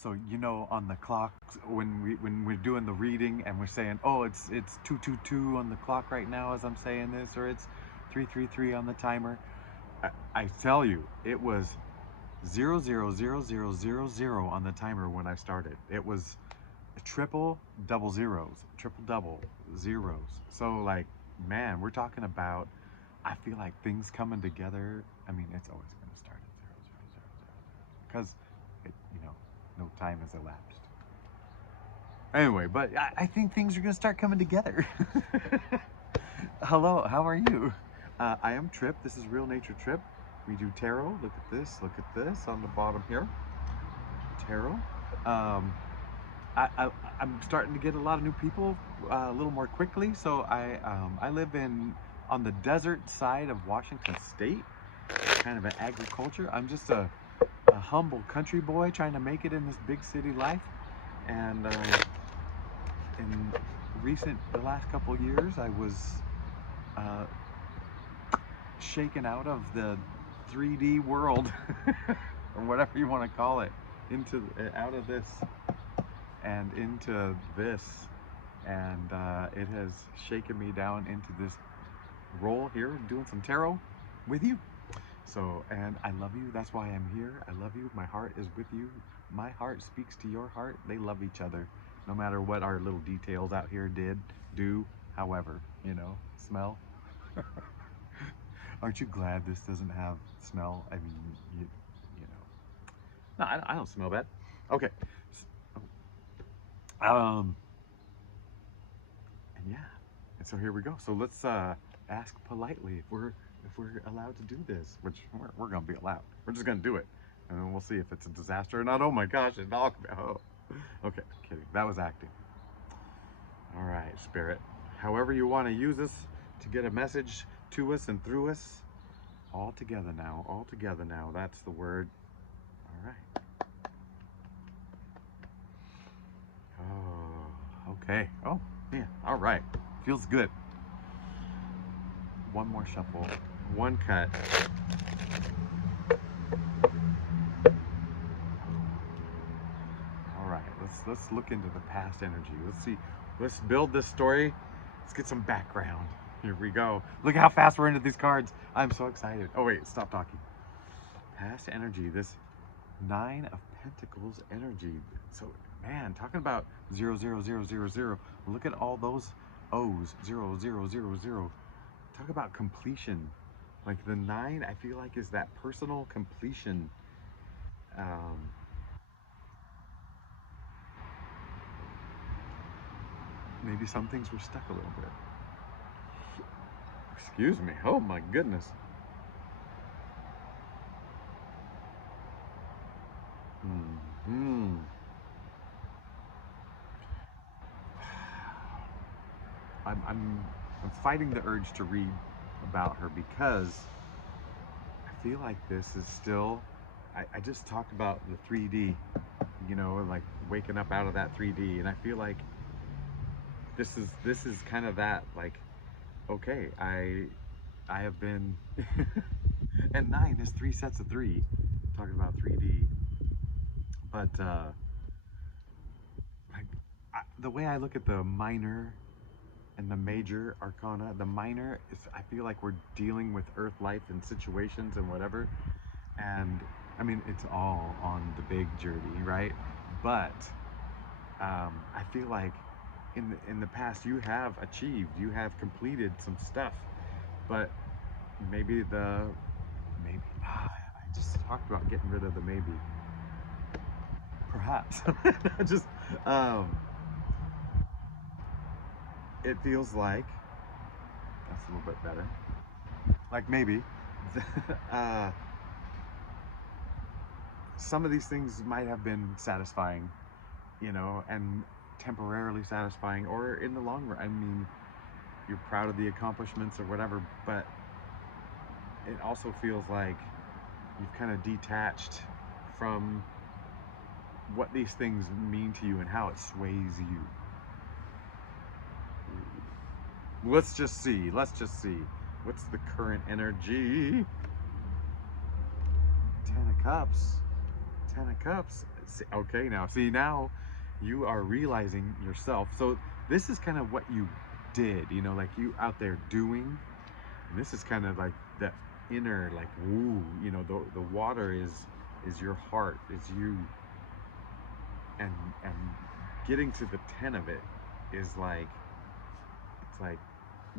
So on the clock when we're doing the reading and we're saying, oh, it's 2:22 on the clock right now as I'm saying this, or it's 3:33 on the timer. I tell you, it was 0:00:00:00 on the timer when I started. It was triple double zeros, triple double zeros. So like, man, we're talking about. I feel like things coming together. I mean, it's always going to start at 0:00:00:00 because no time has elapsed. Anyway, but I think things are going to start coming together. Hello, how are you? I am Trip. This is Real Nature Trip. We do tarot. Look at this. Look at this on the bottom here. Tarot. Um, I'm starting to get a lot of new people a little more quickly. So I live on the desert side of Washington State, kind of an agriculture. I'm just a humble country boy trying to make it in this big city life. And in the last couple of years, I was uh, shaken out of the 3D world, or whatever you want to call it, out of this and into this, and it has shaken me down into this role here, doing some tarot with you. So, and I love you. That's why I'm here. I love you. My heart is with you. My heart speaks to your heart. They love each other, no matter what our little details out here do. However, smell. Aren't you glad this doesn't have smell? I mean, you know. No, I don't smell bad. Okay. Um, and yeah. And so here we go. So let's ask politely if we're allowed to do this, which we're gonna be allowed. We're just gonna do it, and then we'll see if it's a disaster or not. Oh my gosh! Oh. Okay, kidding. That was acting. All right, spirit. However you want to use us to get a message to us and through us. All together now. All together now. That's the word. All right. Oh, okay. Oh, yeah. All right. Feels good. One more shuffle. One cut. All right. Let's look into the past energy. Let's see. Let's build this story. Let's get some background. Here we go. Look how fast we're into these cards. I'm so excited. Oh wait, stop talking. Past energy. This 9 of Pentacles energy. So man, talking about 0:00:00. Look at all those O's. 0:00:00. Talk about completion. Like the 9, I feel like is that personal completion. Um, Maybe some things were stuck a little bit. Excuse me. Oh my goodness. Hmm. I'm fighting the urge to read about her because I feel like this is still. I just talked about the 3D, like waking up out of that 3D, and I feel like this is kind of that. Like, okay, I have been, and 9 is 3 sets of 3. Talking about 3D, but like the way I look at the minor and the major arcana, the minor is, I feel like we're dealing with earth life and situations and whatever, and I mean it's all on the big journey, right? But I feel like in the past you have achieved, you have completed some stuff, but maybe I just talked about getting rid of the maybe, perhaps. Just um, it feels like that's a little bit better. Like maybe uh, some of these things might have been satisfying, and temporarily satisfying, or in the long run. I mean, you're proud of the accomplishments or whatever, but it also feels like you've kind of detached from what these things mean to you and how it sways you. Let's just see. What's the current energy? 10 of Cups. 10 of Cups. Okay, now see, now you are realizing yourself. So this is kind of what you did, you know, like you out there doing, and this is kind of like the inner, like, woo, you know, the water is your heart, is you, and and getting to the 10 of it is like, it's like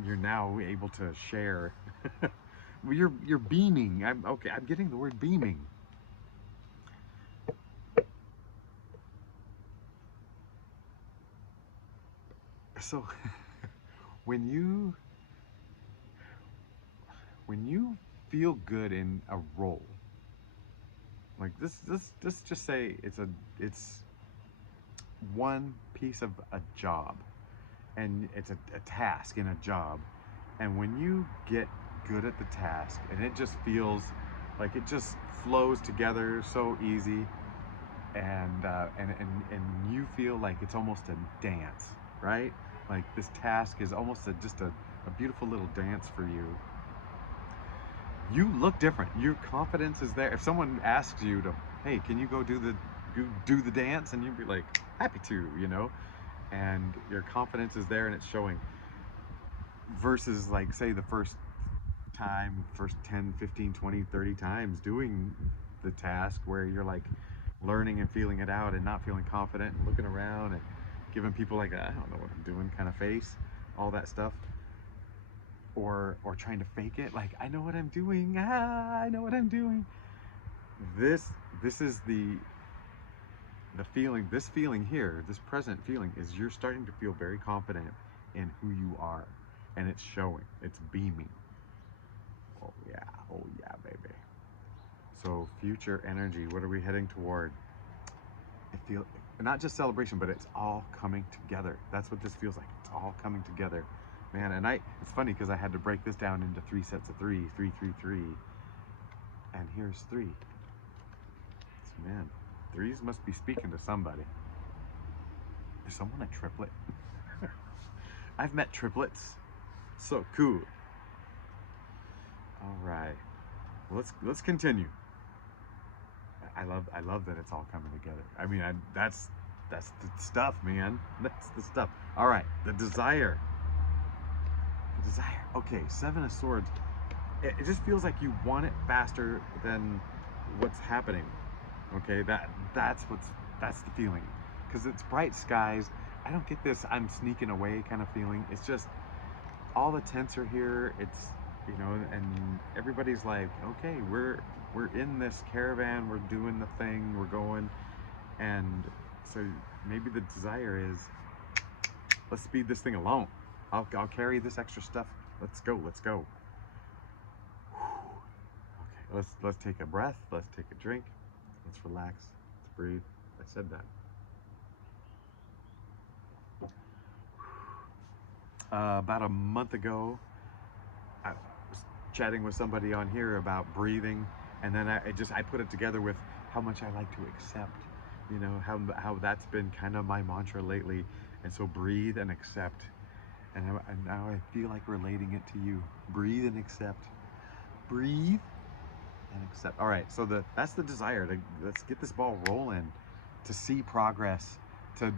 you're now able to share. Well, you're beaming. I'm okay. I'm getting the word beaming. So when you when you feel good in a role, like this just say it's one piece of a job, and it's a task in a job, and when you get good at the task and it just feels like it just flows together so easy, and you feel like it's almost a dance, right? Like this task is almost a beautiful little dance for you. You look different. Your confidence is there. If someone asks you to, hey, can you go do the dance, and you'd be like, happy to, you know, and your confidence is there and it's showing. Versus, like, say the first 10, 15, 20, 30 times doing the task, where you're like learning and feeling it out and not feeling confident and looking around and giving people like a, I don't know what I'm doing kind of face, all that stuff, or trying to fake it like I know what I'm doing, I know what I'm doing. This is the feeling, this feeling here, this present feeling, is you're starting to feel very confident in who you are, and it's showing, it's beaming. Oh yeah, oh yeah, baby. So future energy, what are we heading toward? I feel not just celebration, but it's all coming together. That's what this feels like. It's all coming together, man. And it's funny because I had to break this down into 3 sets of 3, 3, 3, 3, and here's 3. So man, threes must be speaking to somebody. Is someone a triplet? I've met triplets. So cool. All right, let's continue. I love that it's all coming together. I mean, that's the stuff, man. That's the stuff. All right, the desire. The desire. Okay, 7 of Swords. It just feels like you want it faster than what's happening. Okay, that's the feeling. Because it's bright skies. I don't get this I'm sneaking away kind of feeling. It's just all the tents are here. It's, you know, and everybody's like, okay, we're in this caravan, we're doing the thing, we're going, and so maybe the desire is, let's speed this thing along. I'll carry this extra stuff. Let's go. Okay, let's take a breath. Let's take a drink. Let's relax. Let's breathe. I said that. About a month ago, I was chatting with somebody on here about breathing, and then I put it together with how much I like to accept. You know, how that's been kind of my mantra lately, and so breathe and accept. And now I feel like relating it to you. Breathe and accept. Breathe and accept. All right, so that's the desire to, let's get this ball rolling, to see progress, to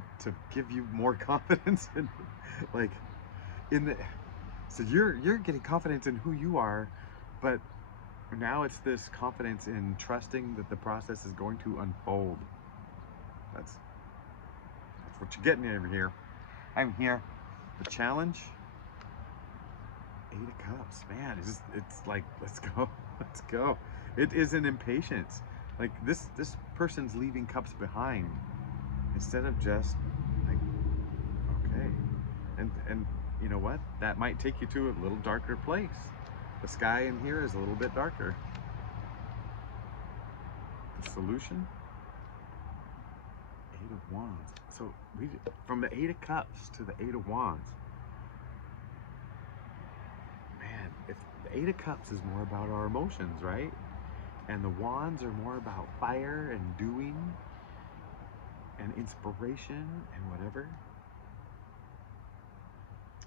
give you more confidence in, like, in the. So you're getting confidence in who you are, but now it's this confidence in trusting that the process is going to unfold. That's what you're getting over here. I'm here. The challenge. 8 of Cups, man. It's like, let's go, let's go. It is an impatience. Like this person's leaving cups behind instead of just like, okay, and you know what? That might take you to a little darker place. The sky in here is a little bit darker. The solution. 8 of Wands. So from the 8 of Cups to the 8 of Wands. Man, if the 8 of Cups is more about our emotions, right? And the Wands are more about fire and doing and inspiration and whatever.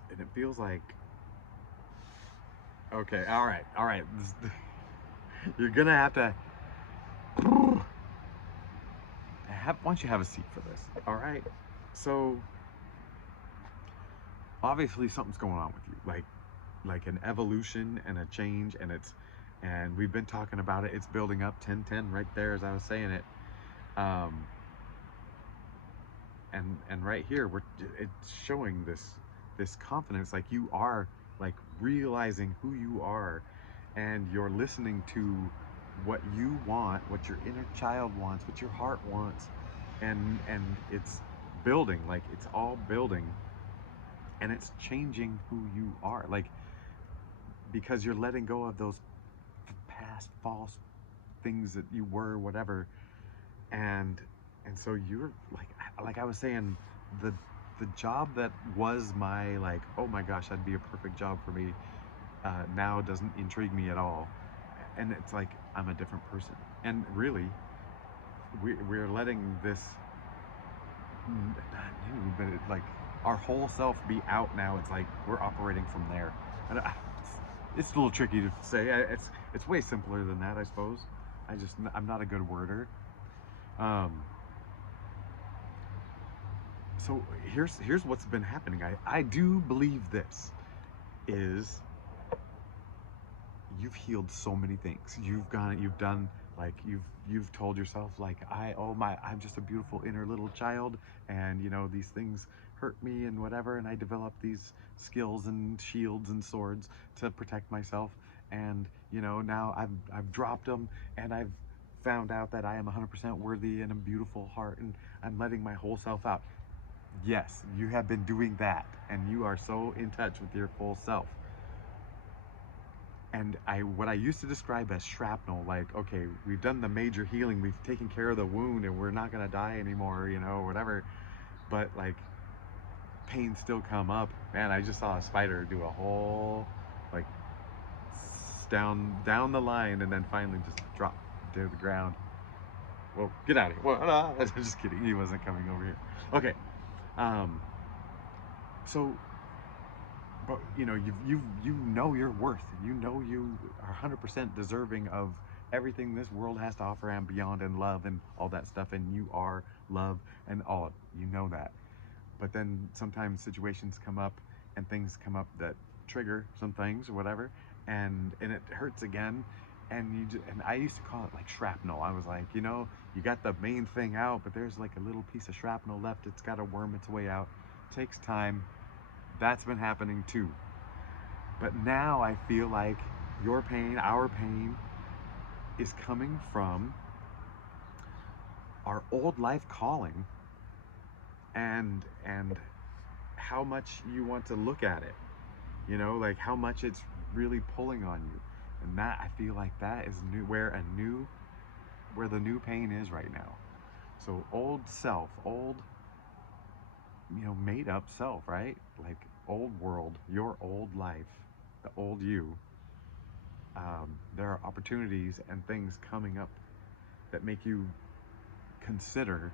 And it feels like, okay, all right. You're gonna have to why don't you have a seat for this? All right. So obviously something's going on with you, like an evolution and a change, and we've been talking about it. It's building up 10-10 right there as I was saying it. And right here it's showing this confidence, like you are like realizing who you are, and you're listening to what you want, what your inner child wants, what your heart wants, and it's building, like it's all building, and it's changing who you are, like because you're letting go of those past false things that you were, whatever, and so you're like I was saying, the job that was my, like, oh my gosh, that'd be a perfect job for me, now doesn't intrigue me at all, and it's like I'm a different person, and really we're letting this, not new, but like our whole self be out now. It's like we're operating from there, and it's a little tricky to say. It's way simpler than that, I suppose. I'm not a good worder. So here's what's been happening. I do believe this is, you've healed so many things. You've done, like you've told yourself, like, I'm just a beautiful inner little child, and you know these things hurt me and whatever, and I developed these skills and shields and swords to protect myself, and you know now I've dropped them, and I've found out that I am 100% worthy and a beautiful heart, and I'm letting my whole self out. Yes, you have been doing that, and you are so in touch with your full self. And what I used to describe as shrapnel, like, okay, we've done the major healing, we've taken care of the wound, and we're not gonna die anymore, you know, whatever. But like, pain still come up. Man, I just saw a spider do a whole, like, down the line, and then finally just drop to the ground. Well, get out of here. Well, I'm just kidding. He wasn't coming over here. Okay. So, but you know, you know your worth. You know you are 100% deserving of everything this world has to offer and beyond, and love and all that stuff. And you are love and all. You know that. But then sometimes situations come up and things come up that trigger some things or whatever, and it hurts again. And I used to call it like shrapnel. I was like, you know, you got the main thing out, but there's like a little piece of shrapnel left. It's got to worm its way out. It takes time. That's been happening too. But now I feel like your pain, our pain, is coming from our old life calling, and how much you want to look at it, you know, like how much it's really pulling on you. And that, I feel like that is where the new pain is right now. So old self, old, you know, made up self, right? Like old world, your old life, the old you. There are opportunities and things coming up that make you consider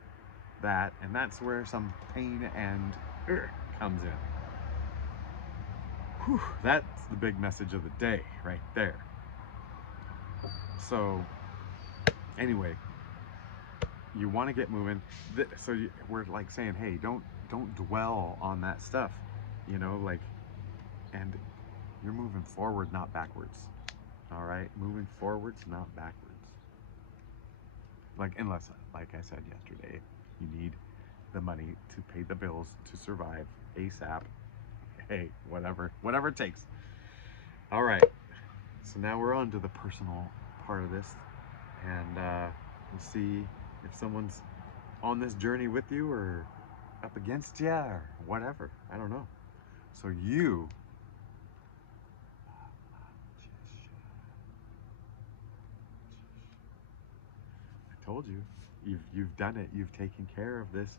that, and that's where some pain and comes in. Whew, that's the big message of the day right there. So anyway, you want to get moving. So we're like saying, hey, don't dwell on that stuff, you know, like, and you're moving forward, not backwards. All right, moving forwards, not backwards. Like, unless, like I said yesterday, you need the money to pay the bills to survive ASAP. Hey, whatever it takes. All right, so now we're on to the personal part of this, and we'll see if someone's on this journey with you or up against you or whatever. I don't know. So I told you, you've done it. You've taken care of this.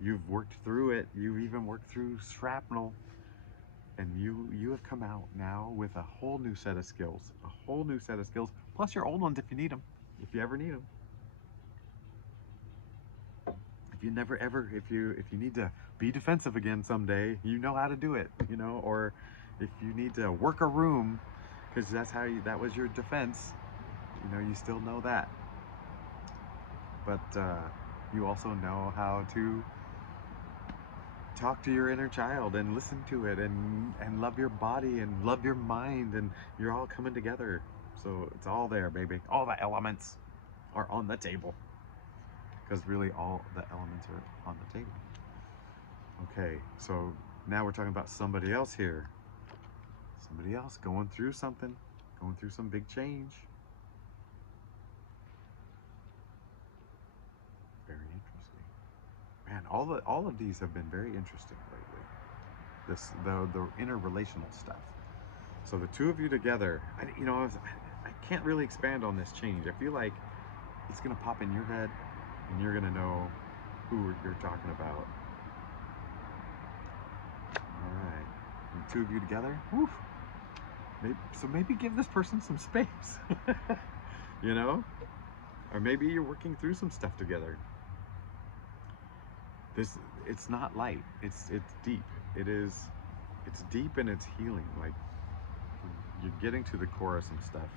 You've worked through it. You've even worked through shrapnel, and you have come out now with a whole new set of skills. A whole new set of skills, plus your old ones if you need them, if you ever need them. If you need to be defensive again someday, you know how to do it, you know. Or if you need to work a room, because that was your defense, you know, you still know that. But You also know how to talk to your inner child and listen to it and love your body and love your mind, and you're all coming together. So it's all there, baby. All the elements are on the table, because really all the elements are on the table. Okay, so now we're talking about somebody else here. Somebody else going through something, going through some big change. Very interesting. Man, all of these have been very interesting lately. The interrelational stuff. So the two of you together, I can't really expand on this change. I feel like it's gonna pop in your head, and you're gonna know who you're talking about. All right, the two of you together. Woof. Maybe give this person some space, you know, or maybe you're working through some stuff together. It's not light. It's deep. It's deep and it's healing. Like, you're getting to the core of some stuff,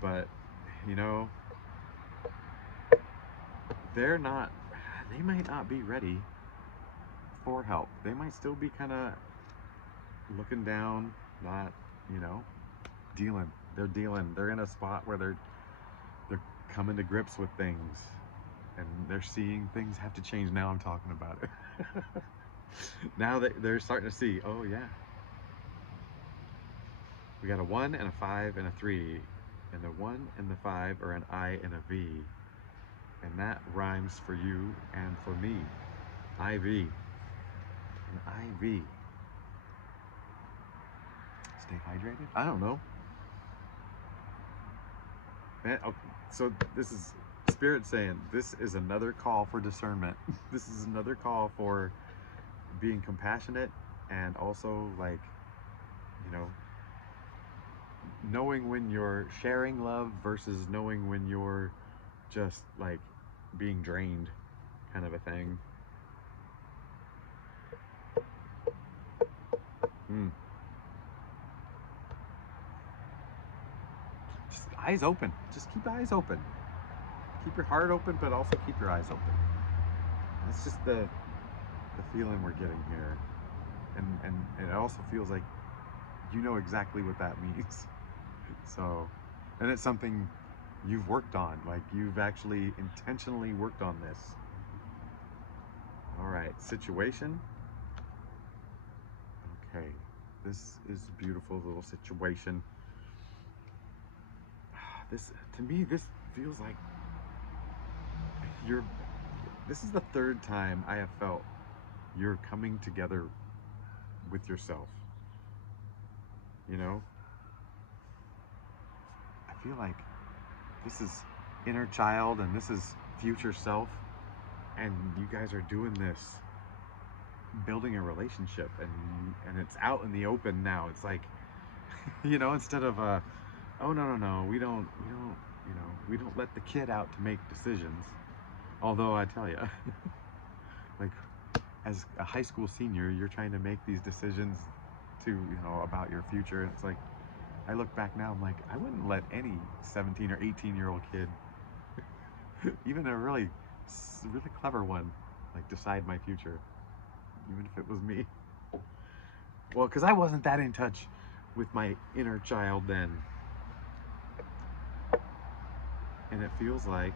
but you know, they might not be ready for help. They might still be kind of looking down, not, you know, dealing. They're in a spot where they're coming to grips with things, and they're seeing things have to change. Now I'm talking about it. Now that they're starting to see, oh yeah, we got a 1 and a 5 and a 3, and the 1 and the 5 are an I and a V, and that rhymes for you and for me. IV. An IV. Stay hydrated? I don't know. Man, okay, so this is Spirit saying this is another call for discernment. This is another call for being compassionate, and also, like, you know, knowing when you're sharing love versus knowing when you're just like being drained, kind of a thing. Just eyes open. Just keep eyes open. Keep your heart open, but also keep your eyes open. That's just the feeling we're getting here, and it also feels like you know exactly what that means. So, and it's something you've worked on. Like, you've actually intentionally worked on this. All right, situation. Okay, this is a beautiful little situation. This, to me, this feels like this is the third time I have felt you're coming together with yourself. You know, I feel like this is inner child and this is future self, and you guys are doing this, building a relationship, and it's out in the open now. It's like, you know, instead of oh no, we don't let the kid out to make decisions. Although I tell you, like, as a high school senior, you're trying to make these decisions to, you know, about your future, and it's like, I look back now, I'm like, I wouldn't let any 17 or 18-year-old kid, even a really clever one, like, decide my future, even if it was me. Well, because I wasn't that in touch with my inner child then. And it feels like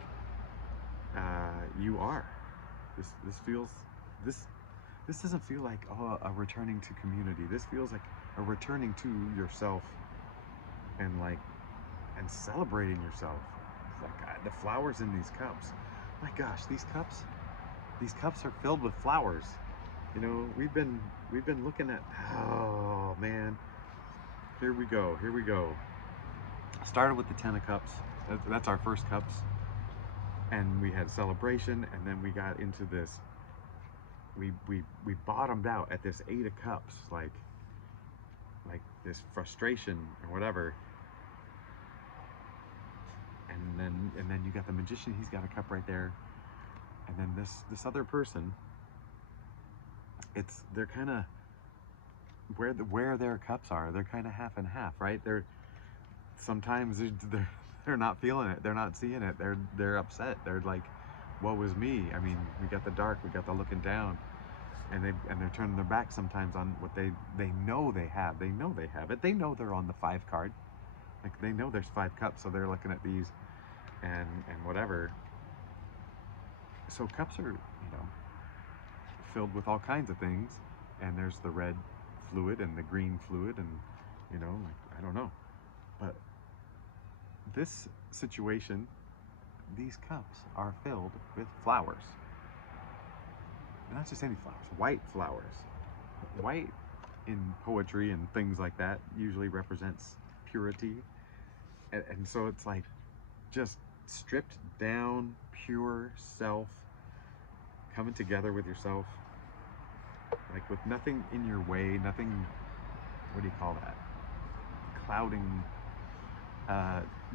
you are. This feels, this doesn't feel like, oh, a returning to community. This feels like a returning to yourself, and like, and celebrating yourself. Like, the flowers in these cups. My gosh, these cups are filled with flowers. You know, we've been looking at, oh man, here we go. Started with the 10 of cups. That's our first cups, and we had celebration, and then we got into this. We bottomed out at this 8 of cups, like this frustration or whatever. And then you got the Magician. He's got a cup right there, and then this other person. They're kind of where their cups are. They're kind of half and half, right? Sometimes they're not feeling it. They're not seeing it. They're upset. They're like, woe is me. I mean, we got the dark, we got the looking down, and they're turning their back sometimes on what they know they have. They know they have it. They know they're on the 5 card. Like they know there's 5 cups, so they're looking at these and whatever. So cups are, filled with all kinds of things, and there's the red fluid and the green fluid, and like, I don't know. But this situation, these cups are filled with flowers. Not just any flowers, white flowers. White in poetry and things like that usually represents purity. And so it's like just stripped down, pure self, coming together with yourself, like with nothing in your way, nothing, what do you call that? Clouding,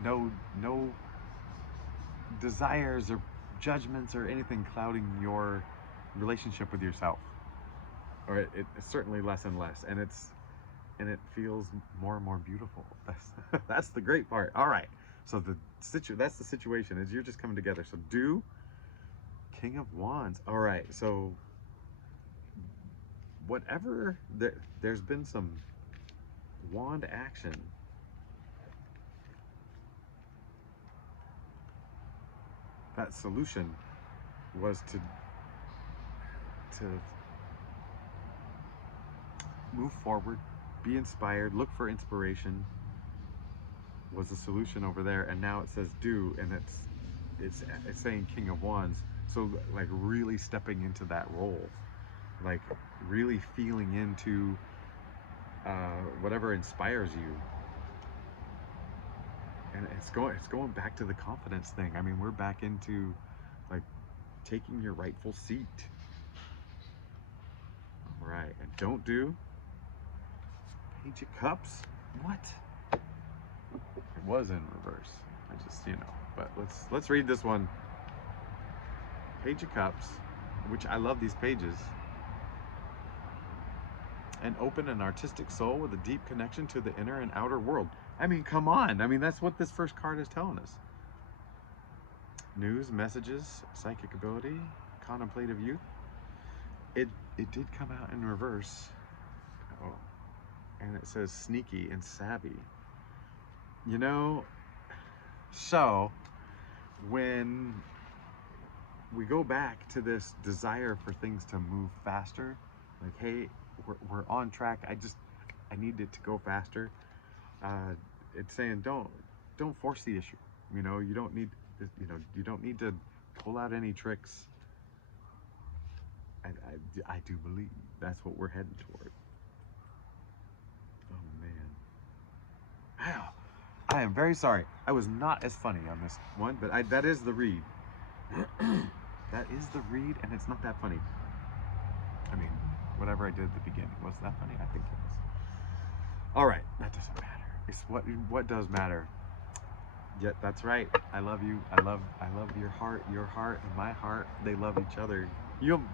no desires or judgments or anything clouding your relationship with yourself. Or it's certainly less and less, and it feels more and more beautiful. That's the great part. All right, so that's the situation, is you're just coming together. So do King of Wands. All right, so whatever, there's been some wand action. That solution was to move forward, be inspired, look for inspiration, was the solution over there. And now it says do, and it's saying King of Wands. So like really stepping into that role, like really feeling into whatever inspires you. And it's going back to the confidence thing. I mean, we're back into like taking your rightful seat. All right, and don't do Page of Cups. What? It was in reverse. I just, but let's read this one. Page of Cups, which I love these pages. An open and artistic soul with a deep connection to the inner and outer world. I mean, come on. I mean, that's what this first card is telling us. News, messages, psychic ability, contemplative youth. It did come out in reverse. Oh, and it says sneaky and savvy. So when we go back to this desire for things to move faster, like, hey, we're on track. I need it to go faster. It's saying don't force the issue. You don't need you don't need to pull out any tricks. I do believe that's what we're heading toward. Oh man. Wow. I am very sorry. I was not as funny on this one, but that is the read. That is the read, and it's not that funny. I mean, whatever I did at the beginning, was that funny? I think it was. All right, that doesn't matter. It's what does matter. Yet that's right. I love you. I love your heart and my heart. They love each other.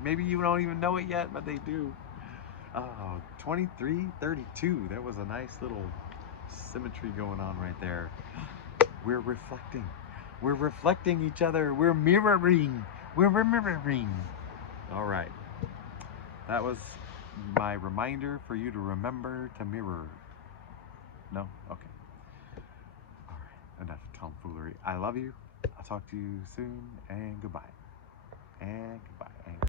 Maybe you don't even know it yet, but they do. Oh, 23-32. There was a nice little symmetry going on right there. We're reflecting. We're reflecting each other. We're mirroring. We're mirroring. All right. That was my reminder for you to remember to mirror. No? Okay. All right. Enough tomfoolery. I love you. I'll talk to you soon, and goodbye. And goodbye. And